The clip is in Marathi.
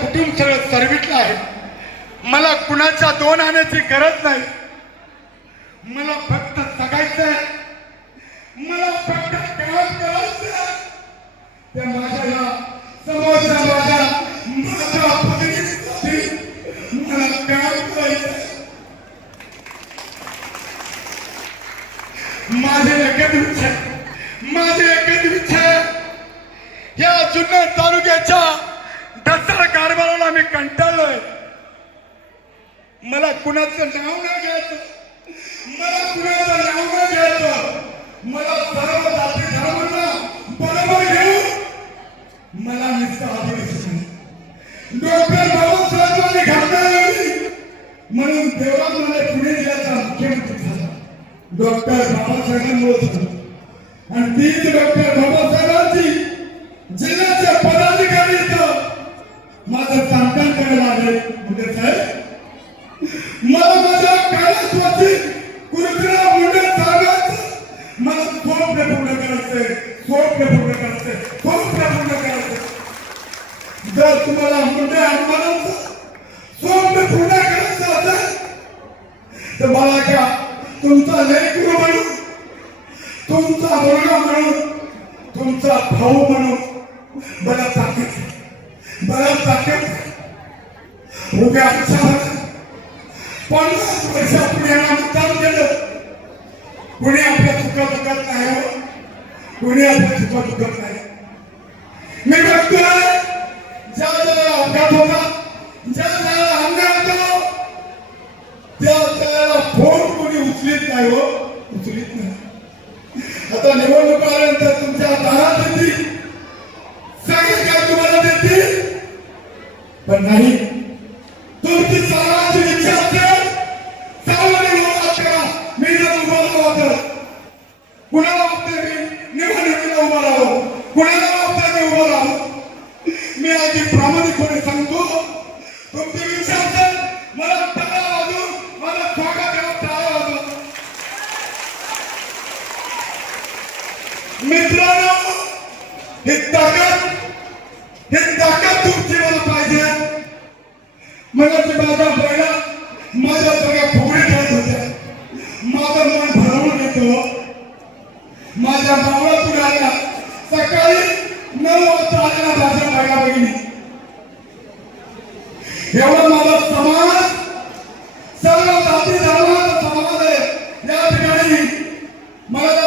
कुठून सगळं सर्विसला आहे. मला कुणाच्या दोन आण्याची गरज नाही. मला फक्त जगायचंय मला फक्त काम करायचं त्या माझ्या या समोरच्या माझ्या माझ्या पत्नीसाठी मला काम करायचं माझे एकच विचार माझे एकच विचार. या जुन्नर कारभाराला मी कंटाळलोय. मला कुणाचं नाव नाही घ्यायचं. मला कुणाचं नाव नाही घ्यायचं. मला सर्व जाती धर्मांना बरोबर घेऊन मला नुसतं आदिवासी डॉक्टर बाबासाहेबांनी घातला म्हणून देवराज मला पुणे जिल्ह्याचा मुख्यमंत्री झाला. डॉक्टर बाबासाहेबांमुळे झालं. आणि तीच डॉक्टर माझं करायला लागले. म्हणजे साहेब. मला माझ्या काळाची कृष्णा मुंडे साहेबांचं मला स्वप्न पूर्ण करायचंय. स्वप्न पूर्ण करायचंय. स्वप्न पूर्ण करायचंय. जर तुम्हाला मुंडे हनुमानाचं स्वप्न पूर्ण करायचं असेल तर मला का तुमचा लेकरू म्हणून तुमचा मुलगा म्हणून तुमचा भाऊ म्हणून मला ताकद मला ताकद उभ्या आमच्या पन्नास वर्षापूर्वी यांना मतदान केलं कुणी आपल्या चुका दुखत नाही हो. कुणी आपल्या चुका दुखत नाही. मी बघतोय ज्या ज्याला अपघात होता ज्या ज्याला हंगाम होतो त्या त्याला फोन कोणी उचलित नाही हो. उचलित नाही. आता निवडणूक आल्यानंतर तुमच्या दारात येतील सगळे काय तुम्हाला देतील. पण नाही. निवडणुकीला उभा राहू. कुणाला वाटतं मी उभा राहावं मी आधी प्रामाणिकपणे सांगतो. तुमची विचार असेल मला टाळा वाजून मला स्वागत करा टाळा वाजून मित्रांनो हे ताकद हे ताकद तुमची मला पाहिजे. मला ते माझा पहिला. माझ्या सगळ्या फुगडी खेळत होत्या. माझा माझ्या बावळा पुढे आलेला. सकाळी नऊ वाजता आलेला भाषण बघा बहिणी एवढा माझा समाज सर्व जाती धर्माचा समाज आहे. या ठिकाणी मला